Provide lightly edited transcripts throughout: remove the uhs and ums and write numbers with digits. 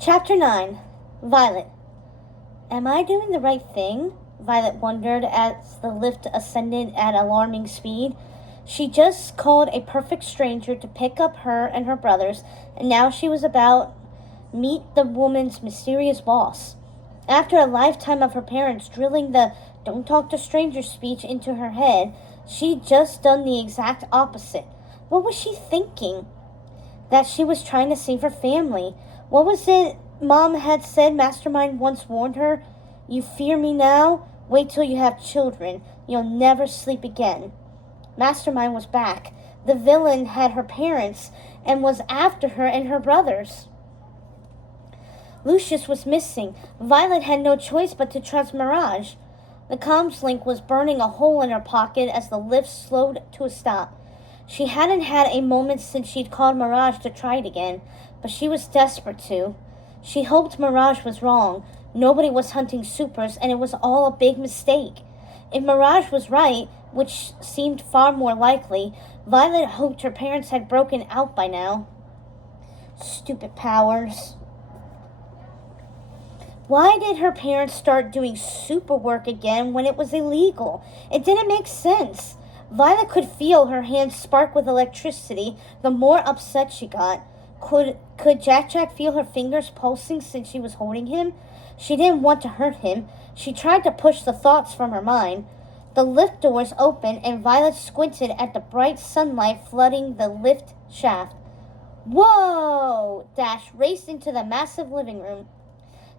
Chapter 9. Violet. Am I doing the right thing? Violet wondered as the lift ascended at alarming speed. She just called a perfect stranger to pick up her and her brothers, and now she was about meet the woman's mysterious boss. After a lifetime of her parents drilling the "don't talk to strangers" speech into her head, she'd just done the exact opposite. What was she thinking? That she was trying to save her family. What was it Mom had said Mastermind once warned her? You fear me now? Wait till you have children. You'll never sleep again. Mastermind was back. The villain had her parents and was after her and her brothers. Lucius was missing. Violet had no choice but to trust Mirage. The comms link was burning a hole in her pocket as the lift slowed to a stop. She hadn't had a moment since she'd called Mirage to try it again, but she was desperate to. She hoped Mirage was wrong. Nobody was hunting supers, and it was all a big mistake. If Mirage was right, which seemed far more likely, Violet hoped her parents had broken out by now. Stupid powers. Why did her parents start doing super work again when it was illegal? It didn't make sense. Violet could feel her hands spark with electricity the more upset she got. Could Jack feel her fingers pulsing since she was holding him? She didn't want to hurt him. She tried to push the thoughts from her mind. The lift doors opened and Violet squinted at the bright sunlight flooding the lift shaft. Whoa! Dash raced into the massive living room.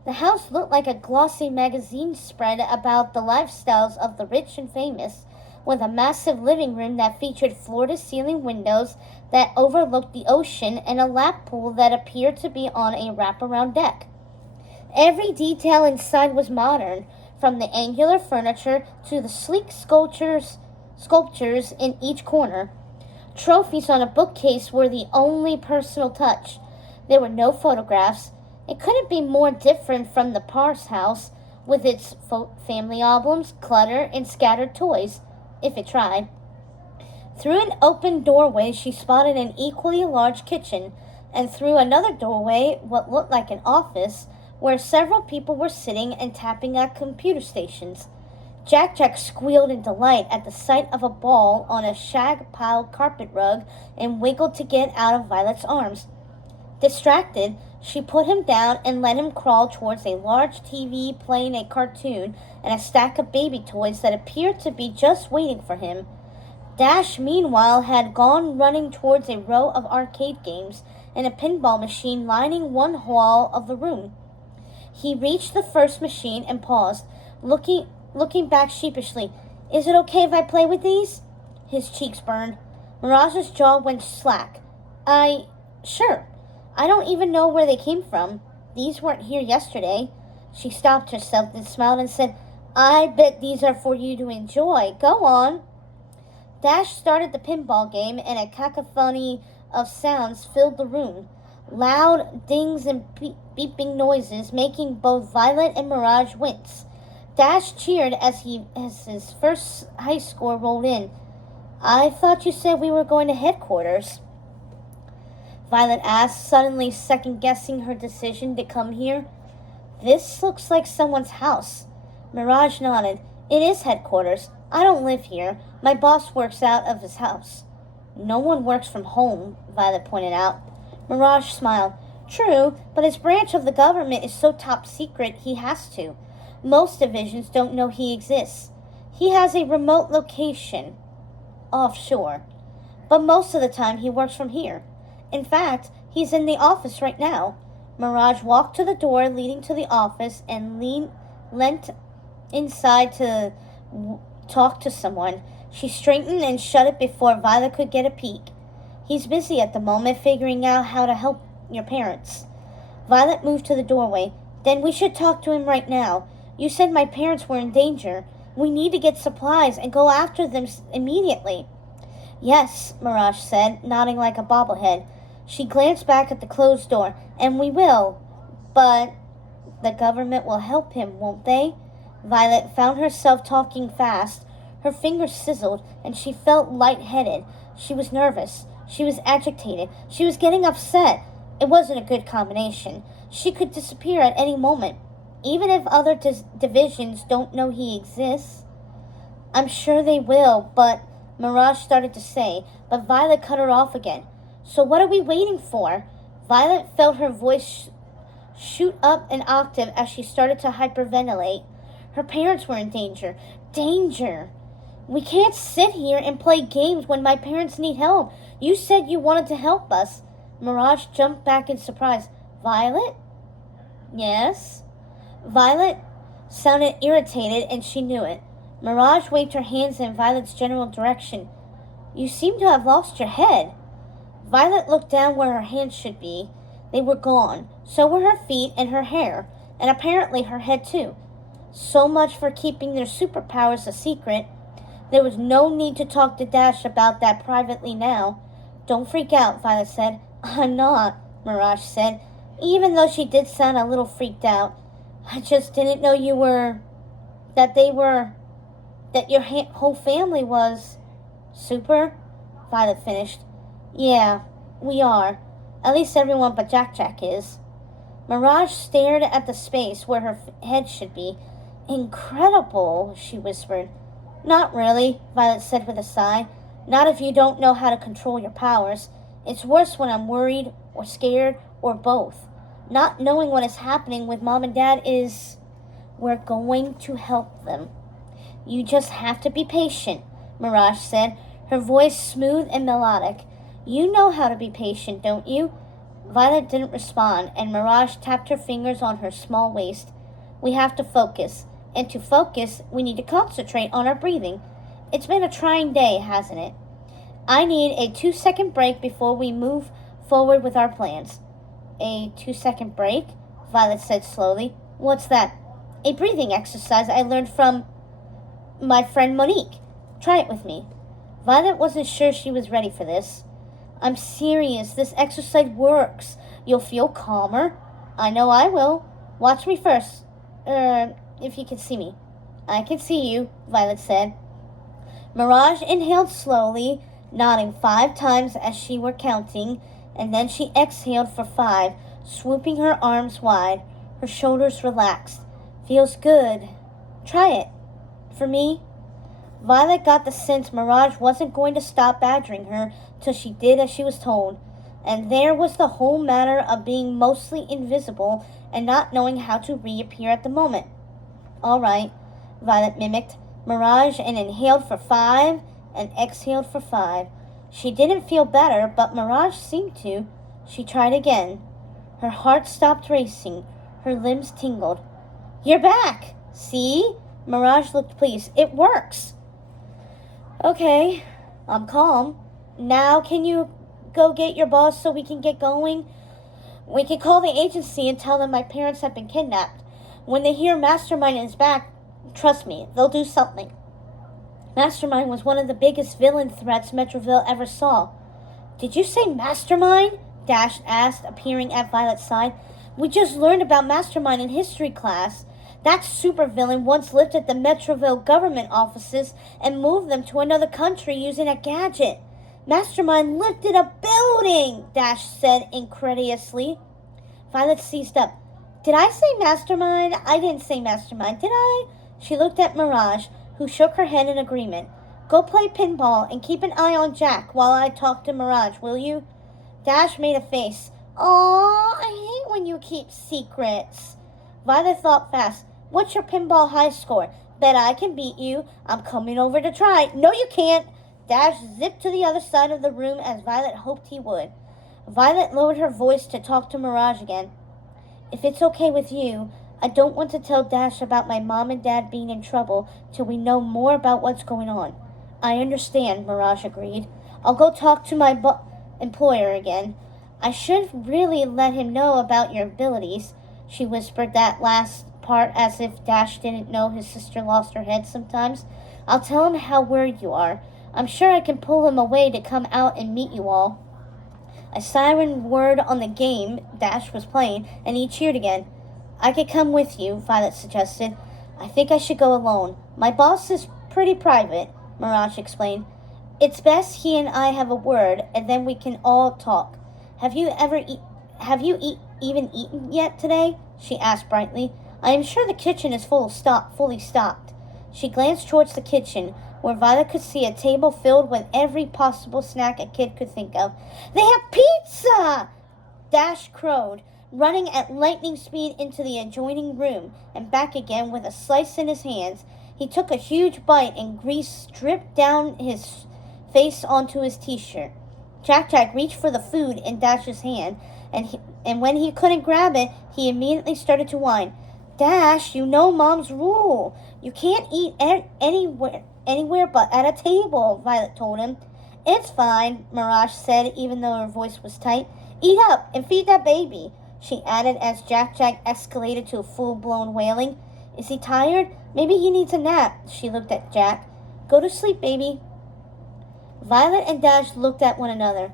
The house looked like a glossy magazine spread about the lifestyles of the rich and famous, with a massive living room that featured floor-to-ceiling windows that overlooked the ocean and a lap pool that appeared to be on a wraparound deck. Every detail inside was modern, from the angular furniture to the sleek sculptures in each corner. Trophies on a bookcase were the only personal touch. There were no photographs. It couldn't be more different from the Parr's house, with its family albums, clutter, and scattered toys, if it tried. Through an open doorway, she spotted an equally large kitchen, and through another doorway, what looked like an office, where several people were sitting and tapping at computer stations. Jack squealed in delight at the sight of a ball on a shag-piled carpet rug and wiggled to get out of Violet's arms. Distracted, she put him down and let him crawl towards a large TV playing a cartoon and a stack of baby toys that appeared to be just waiting for him. Dash, meanwhile, had gone running towards a row of arcade games and a pinball machine lining one wall of the room. He reached the first machine and paused, looking back sheepishly. Is it okay if I play with these? His cheeks burned. Mirage's jaw went slack. Sure. I don't even know where they came from. These weren't here yesterday. She stopped herself, then smiled and said, I bet these are for you to enjoy. Go on. Dash started the pinball game, and a cacophony of sounds filled the room. Loud dings and beeping noises, making both Violet and Mirage wince. Dash cheered as his first high score rolled in. I thought you said we were going to headquarters. Violet asked, suddenly second-guessing her decision to come here. This looks like someone's house. Mirage nodded. It is headquarters. I don't live here. My boss works out of his house. No one works from home, Violet pointed out. Mirage smiled. True, but his branch of the government is so top secret he has to. Most divisions don't know he exists. He has a remote location, offshore. But most of the time he works from here. In fact, he's in the office right now. Mirage walked to the door leading to the office and leant inside to talk to someone. She straightened and shut it before Violet could get a peek. He's busy at the moment figuring out how to help your parents. Violet moved to the doorway. Then we should talk to him right now. You said my parents were in danger. We need to get supplies and go after them immediately. Yes, Mirage said, nodding like a bobblehead. She glanced back at the closed door. And we will. But the government will help him, won't they? Violet found herself talking fast. Her fingers sizzled, and she felt lightheaded. She was nervous. She was agitated. She was getting upset. It wasn't a good combination. She could disappear at any moment, even if other divisions don't know he exists. I'm sure they will, but Mirage started to say, but Violet cut her off again. So what are we waiting for? Violet felt her voice shoot up an octave as she started to hyperventilate. Her parents were in danger. Danger! We can't sit here and play games when my parents need help. You said you wanted to help us. Mirage jumped back in surprise. Violet? Yes? Violet sounded irritated, and she knew it. Mirage waved her hands in Violet's general direction. You seem to have lost your head. Violet looked down where her hands should be. They were gone. So were her feet and her hair, and apparently her head too. So much for keeping their superpowers a secret. There was no need to talk to Dash about that privately now. Don't freak out, Violet said. I'm not, Mirage said, even though she did sound a little freaked out. I just didn't know you were... that your whole family was... Super? Violet finished. Yeah, we are. At least everyone but Jack is. Mirage stared at the space where her head should be. Incredible, she whispered. Not really, Violet said with a sigh. Not if you don't know how to control your powers. It's worse when I'm worried or scared or both. Not knowing what is happening with Mom and Dad is... We're going to help them. You just have to be patient, Mirage said, her voice smooth and melodic. You know how to be patient, don't you? Violet didn't respond, and Mirage tapped her fingers on her small waist. We have to focus. And to focus, we need to concentrate on our breathing. It's been a trying day, hasn't it? I need a 2-second break before we move forward with our plans. A 2-second break? Violet said slowly. What's that? A breathing exercise I learned from my friend Monique. Try it with me. Violet wasn't sure she was ready for this. I'm serious. This exercise works. You'll feel calmer. I know I will. Watch me first. If you can see me. I can see you, Violet said. Mirage inhaled slowly, nodding 5 times as she were counting, and then she exhaled for 5, swooping her arms wide, her shoulders relaxed. Feels good. Try it. For me? Violet got the sense Mirage wasn't going to stop badgering her till she did as she was told. And there was the whole matter of being mostly invisible and not knowing how to reappear at the moment. All right, Violet mimicked Mirage and inhaled for 5 and exhaled for 5. She didn't feel better, but Mirage seemed to. She tried again. Her heart stopped racing. Her limbs tingled. You're back! See? Mirage looked pleased. It works! Okay, I'm calm. Now can you go get your boss so we can get going? We can call the agency and tell them my parents have been kidnapped. When they hear Mastermind is back, trust me, they'll do something. Mastermind was one of the biggest villain threats Metroville ever saw. Did you say Mastermind? Dash asked, appearing at Violet's side. We just learned about Mastermind in history class. That supervillain once lifted the Metroville government offices and moved them to another country using a gadget. Mastermind lifted a building, Dash said incredulously. Violet seized up. Did I say Mastermind? I didn't say Mastermind, did I? She looked at Mirage, who shook her head in agreement. Go play pinball and keep an eye on Jack while I talk to Mirage, will you? Dash made a face. Aw, I hate when you keep secrets. Violet thought fast. What's your pinball high score? Bet I can beat you. I'm coming over to try. No, you can't. Dash zipped to the other side of the room as Violet hoped he would. Violet lowered her voice to talk to Mirage again. If it's okay with you, I don't want to tell Dash about my mom and dad being in trouble till we know more about what's going on. I understand, Mirage agreed. I'll go talk to my employer again. I should really let him know about your abilities. She whispered that last part as if Dash didn't know his sister lost her head sometimes. I'll tell him how worried you are. I'm sure I can pull him away to come out and meet you all. A siren word on the game Dash was playing, and he cheered again. I could come with you, Violet suggested. I think I should go alone. My boss is pretty private, Mirage explained. It's best he and I have a word, and then we can all talk. Have Have you even eaten yet today? She asked brightly. I am sure the kitchen is fully stocked. She glanced towards the kitchen, where Violet could see a table filled with every possible snack a kid could think of. They have pizza! Dash crowed, running at lightning speed into the adjoining room and back again with a slice in his hands. He took a huge bite and grease dripped down his face onto his t-shirt. Jack reached for the food in Dash's hand, and when he couldn't grab it, he immediately started to whine. Dash, you know Mom's rule. You can't eat anywhere but at a table, Violet told him. It's fine, Mirage said, even though her voice was tight. Eat up and feed that baby, she added as Jack escalated to a full-blown wailing. Is he tired? Maybe he needs a nap, she looked at Jack. Go to sleep, baby. Violet and Dash looked at one another.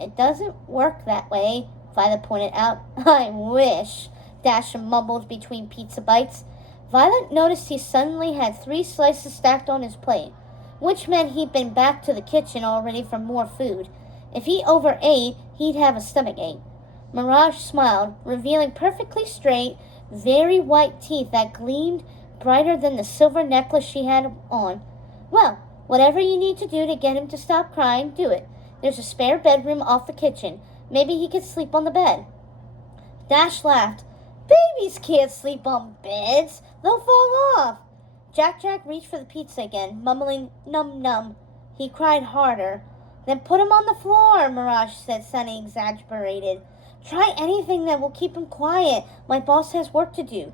It doesn't work that way, Violet pointed out. I wish, Dash mumbled between pizza bites. Violet noticed he suddenly had 3 slices stacked on his plate, which meant he'd been back to the kitchen already for more food. If he overate, he'd have a stomachache. Mirage smiled, revealing perfectly straight, very white teeth that gleamed brighter than the silver necklace she had on. Well, whatever you need to do to get him to stop crying, do it. There's a spare bedroom off the kitchen. Maybe he could sleep on the bed. Dash laughed. Babies can't sleep on beds. They'll fall off. Jack reached for the pizza again, mumbling, num num. He cried harder. Then put him on the floor, Mirage said, sounding exaggerated. Try anything that will keep him quiet. My boss has work to do.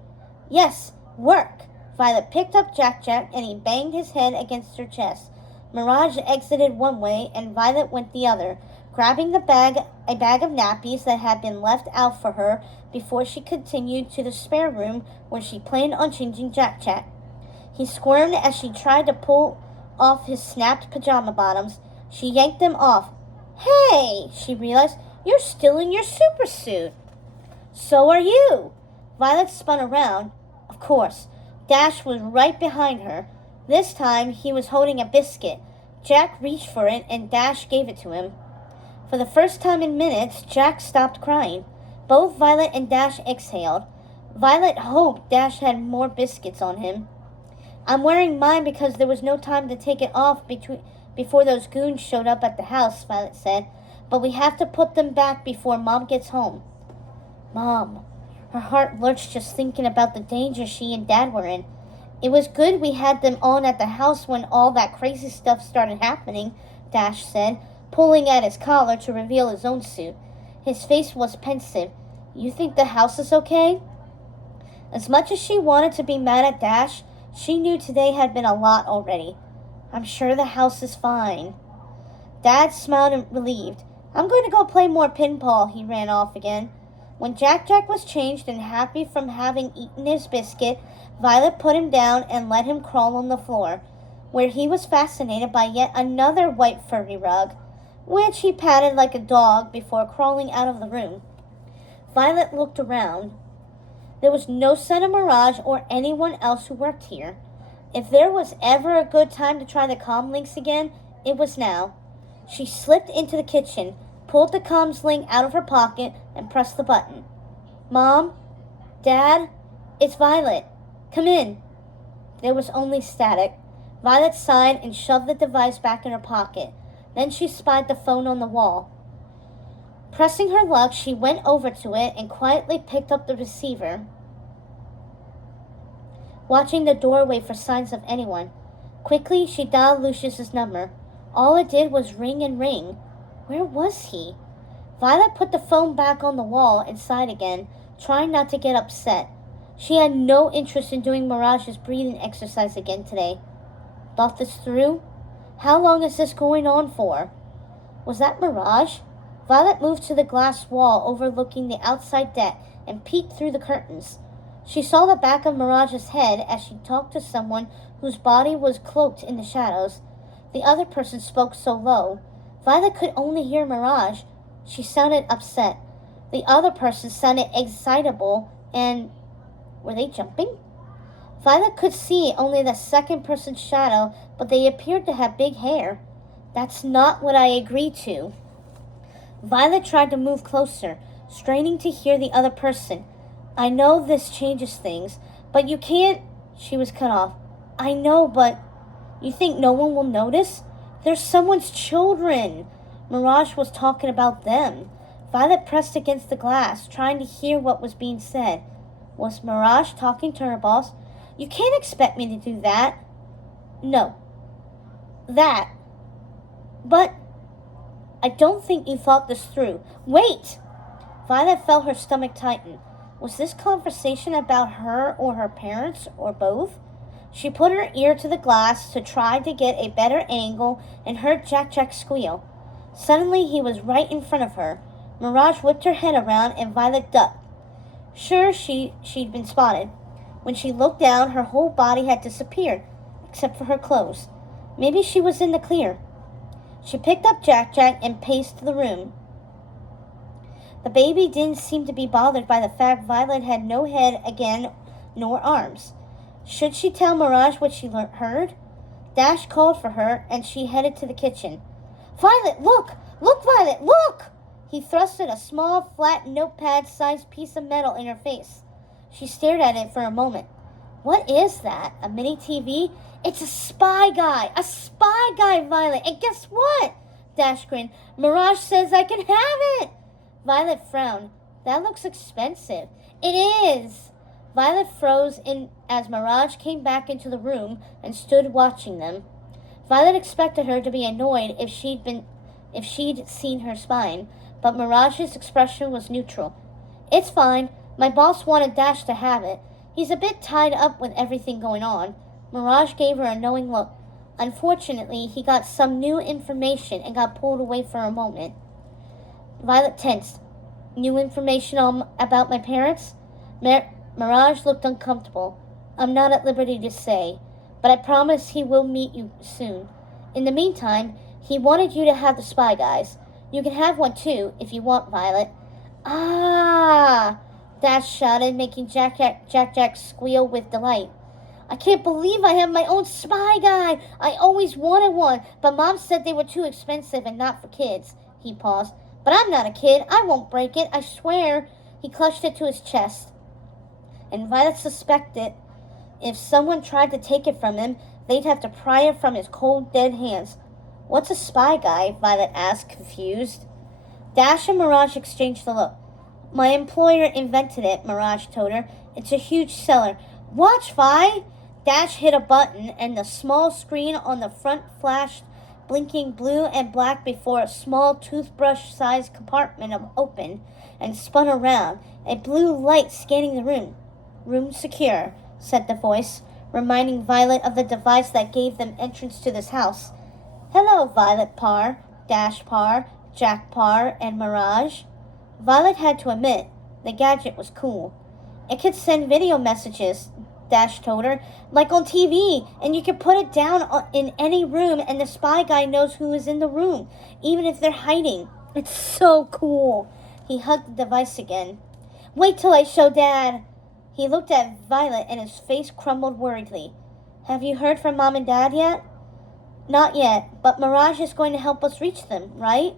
Yes, work. Violet picked up Jack and he banged his head against her chest. Mirage exited one way and Violet went the other, grabbing a bag of nappies that had been left out for her before she continued to the spare room where she planned on changing Jack. He squirmed as she tried to pull off his snapped pajama bottoms. She yanked them off. Hey, she realized, you're still in your super suit. So are you. Violet spun around. Of course, Dash was right behind her. This time, he was holding a biscuit. Jack reached for it, and Dash gave it to him. For the first time in minutes, Jack stopped crying. Both Violet and Dash exhaled. Violet hoped Dash had more biscuits on him. I'm wearing mine because there was no time to take it off before those goons showed up at the house, Violet said. But we have to put them back before Mom gets home. Mom. Her heart lurched just thinking about the danger she and Dad were in. It was good we had them on at the house when all that crazy stuff started happening, Dash said, pulling at his collar to reveal his own suit. His face was pensive. You think the house is okay? As much as she wanted to be mad at Dash, she knew today had been a lot already. I'm sure the house is fine. Dad smiled and relieved. I'm going to go play more pinball, he ran off again. When Jack was changed and happy from having eaten his biscuit, Violet put him down and let him crawl on the floor, where he was fascinated by yet another white furry rug, which he patted like a dog before crawling out of the room. Violet looked around. There was no sign of Mirage or anyone else who worked here. If there was ever a good time to try the comm links again, it was now. She slipped into the kitchen, pulled the comms link out of her pocket, and pressed the button. Mom? Dad? It's Violet. Come in. There was only static. Violet sighed and shoved the device back in her pocket. Then she spied the phone on the wall. Pressing her luck, she went over to it and quietly picked up the receiver, watching the doorway for signs of anyone. Quickly, she dialed Lucius's number. All it did was ring and ring. Where was he? Violet put the phone back on the wall and sighed again, trying not to get upset. She had no interest in doing Mirage's breathing exercise again today. Thought this through? How long is this going on for? Was that Mirage? Violet moved to the glass wall overlooking the outside deck and peeked through the curtains. She saw the back of Mirage's head as she talked to someone whose body was cloaked in the shadows. The other person spoke so low. Violet could only hear Mirage. She sounded upset. The other person sounded excitable and... were they jumping? Violet could see only the second person's shadow, but they appeared to have big hair. That's not what I agreed to. Violet tried to move closer, straining to hear the other person. I know this changes things, but you can't. She was cut off. I know, but you think no one will notice? They're someone's children. Mirage was talking about them. Violet pressed against the glass, trying to hear what was being said. Was Mirage talking to her boss? You can't expect me to do that. No. That. But I don't think you thought this through. Wait! Violet felt her stomach tighten. Was this conversation about her or her parents or both? She put her ear to the glass to try to get a better angle and heard Jack squeal. Suddenly he was right in front of her. Mirage whipped her head around and Violet ducked. Sure, she'd been spotted. When she looked down, her whole body had disappeared, except for her clothes. Maybe she was in the clear. She picked up Jack and paced the room. The baby didn't seem to be bothered by the fact Violet had no head again, nor arms. Should she tell Mirage what she heard? Dash called for her, and she headed to the kitchen. Violet, look! Look, Violet, look! He thrusted a small, flat, notepad-sized piece of metal in her face. She stared at it for a moment. What is that? A mini TV? It's a spy guy! A spy guy, Violet! And guess what? Dash grinned. Mirage says I can have it! Violet frowned. That looks expensive. It is! Violet froze in as Mirage came back into the room and stood watching them. Violet expected her to be annoyed if she'd seen her spying, but Mirage's expression was neutral. It's fine. My boss wanted Dash to have it. He's a bit tied up with everything going on. Mirage gave her a knowing look. Unfortunately, he got some new information and got pulled away for a moment. Violet tensed. New information about my parents? Mirage looked uncomfortable. I'm not at liberty to say, but I promise he will meet you soon. In the meantime, he wanted you to have the spy guys. You can have one too, if you want, Violet. Ah! Dash shouted, making Jack squeal with delight. I can't believe I have my own spy guy. I always wanted one, but Mom said they were too expensive and not for kids. He paused. But I'm not a kid. I won't break it, I swear. He clutched it to his chest. And Violet suspected if someone tried to take it from him, they'd have to pry it from his cold, dead hands. What's a spy guy? Violet asked, confused. Dash and Mirage exchanged a look. My employer invented it, Mirage told her. It's a huge seller. Watch, Vi! Dash hit a button, and the small screen on the front flashed, blinking blue and black before a small toothbrush-sized compartment opened and spun around, a blue light scanning the room. Room secure, said the voice, reminding Violet of the device that gave them entrance to this house. Hello, Violet Parr, Dash Parr, Jack Parr, and Mirage. Violet had to admit, the gadget was cool. It could send video messages, Dash told her, like on TV, and you could put it down in any room and the spy guy knows who is in the room, even if they're hiding. It's so cool. He hugged the device again. Wait till I show Dad. He looked at Violet and his face crumbled worriedly. Have you heard from Mom and Dad yet? Not yet, but Mirage is going to help us reach them, right?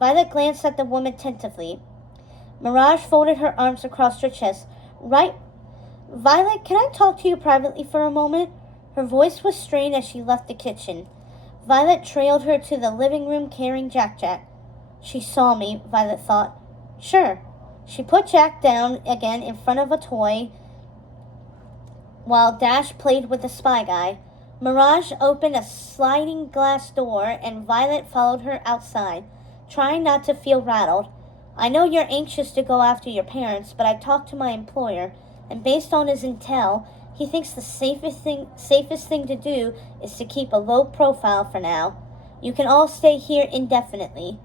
Violet glanced at the woman tentatively. Mirage folded her arms across her chest. Right. Violet, can I talk to you privately for a moment? Her voice was strained as she left the kitchen. Violet trailed her to the living room carrying Jack. She saw me, Violet thought. Sure. She put Jack down again in front of a toy while Dash played with the spy guy. Mirage opened a sliding glass door and Violet followed her outside, trying not to feel rattled. I know you're anxious to go after your parents, but I talked to my employer, and based on his intel, he thinks the safest thing to do is to keep a low profile for now. You can all stay here indefinitely.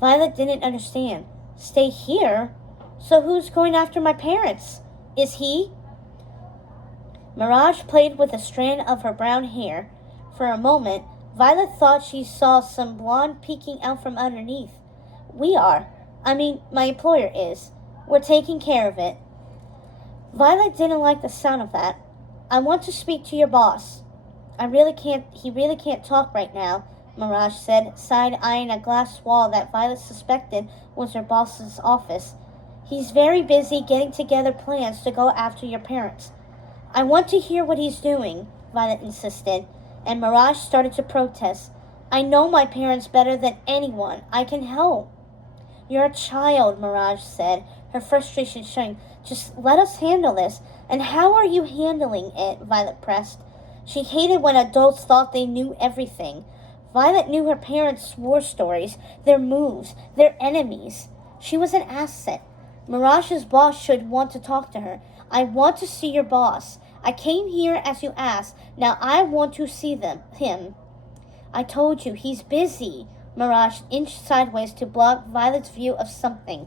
Violet didn't understand. Stay here? So who's going after my parents? Is he? Mirage played with a strand of her brown hair. For a moment, Violet thought she saw some blonde peeking out from underneath. We are. My employer is. We're taking care of it. Violet didn't like the sound of that. I want to speak to your boss. He really can't talk right now, Mirage said, side-eyeing a glass wall that Violet suspected was her boss's office. He's very busy getting together plans to go after your parents. I want to hear what he's doing, Violet insisted, and Mirage started to protest. I know my parents better than anyone. I can help. You're a child, Mirage said, her frustration showing. Just let us handle this. And how are you handling it? Violet pressed. She hated when adults thought they knew everything. Violet knew her parents' war stories, their moves, their enemies. She was an asset. Mirage's boss should want to talk to her. I want to see your boss. I came here as you asked. Now I want to see him. I told you, he's busy. Mirage inched sideways to block Violet's view of something.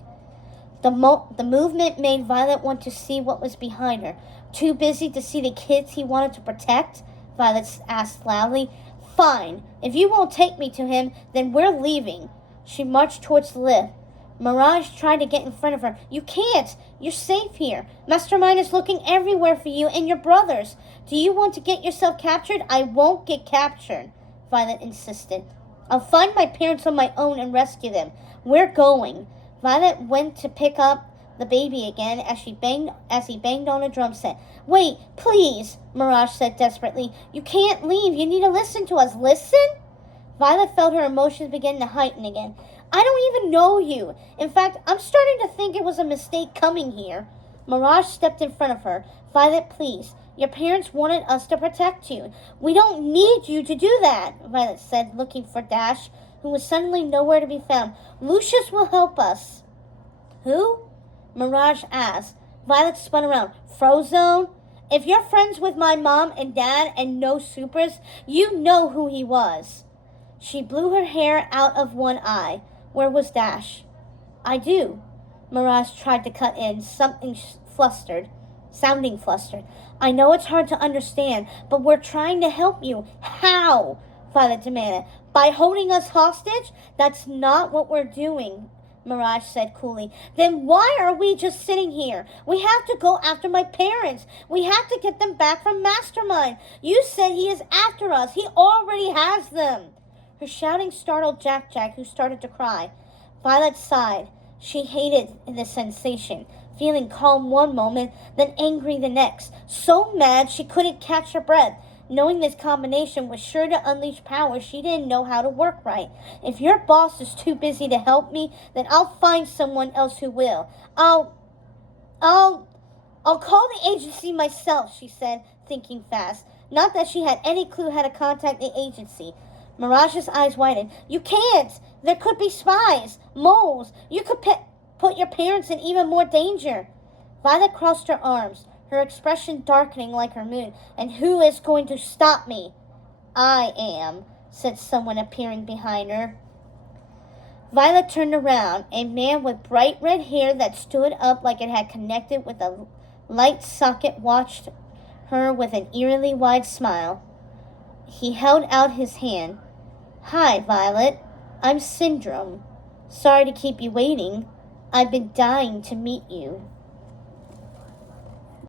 The movement made Violet want to see what was behind her. Too busy to see the kids he wanted to protect? Violet asked loudly. Fine. If you won't take me to him, then we're leaving. She marched towards the lift. Mirage tried to get in front of her. You can't. You're safe here. Mastermind is looking everywhere for you and your brothers. Do you want to get yourself captured? I won't get captured, Violet insisted. I'll find my parents on my own and rescue them. We're going. Violet went to pick up the baby again as he banged on a drum set. Wait, please, Mirage said desperately. You can't leave. You need to listen to us. Listen? Violet felt her emotions begin to heighten again. I don't even know you. In fact, I'm starting to think it was a mistake coming here. Mirage stepped in front of her. Violet, please. Your parents wanted us to protect you. We don't need you to do that, Violet said, looking for Dash, who was suddenly nowhere to be found. Lucius will help us. Who? Mirage asked. Violet spun around. Frozone? If you're friends with my mom and dad and no supers, you know who he was. She blew her hair out of one eye. Where was Dash? I do. Mirage tried to cut in, sounding flustered. I know it's hard to understand, but we're trying to help you. How? Violet demanded. By holding us hostage? That's not what we're doing, Mirage said coolly. Then why are we just sitting here? We have to go after my parents. We have to get them back from Mastermind. You said he is after us. He already has them. Her shouting startled Jack, who started to cry. Violet sighed. She hated the sensation, feeling calm one moment, then angry the next. So mad she couldn't catch her breath. Knowing this combination was sure to unleash powers she didn't know how to work right. If your boss is too busy to help me, then I'll find someone else who will. I'll call the agency myself, she said, thinking fast. Not that she had any clue how to contact the agency. Mirage's eyes widened. You can't! There could be spies, moles. You could put your parents in even more danger. Violet crossed her arms, her expression darkening like her moon. And who is going to stop me? I am, said someone appearing behind her. Violet turned around. A man with bright red hair that stood up like it had connected with a light socket watched her with an eerily wide smile. He held out his hand. Hi, Violet. I'm Syndrome. Sorry to keep you waiting. I've been dying to meet you.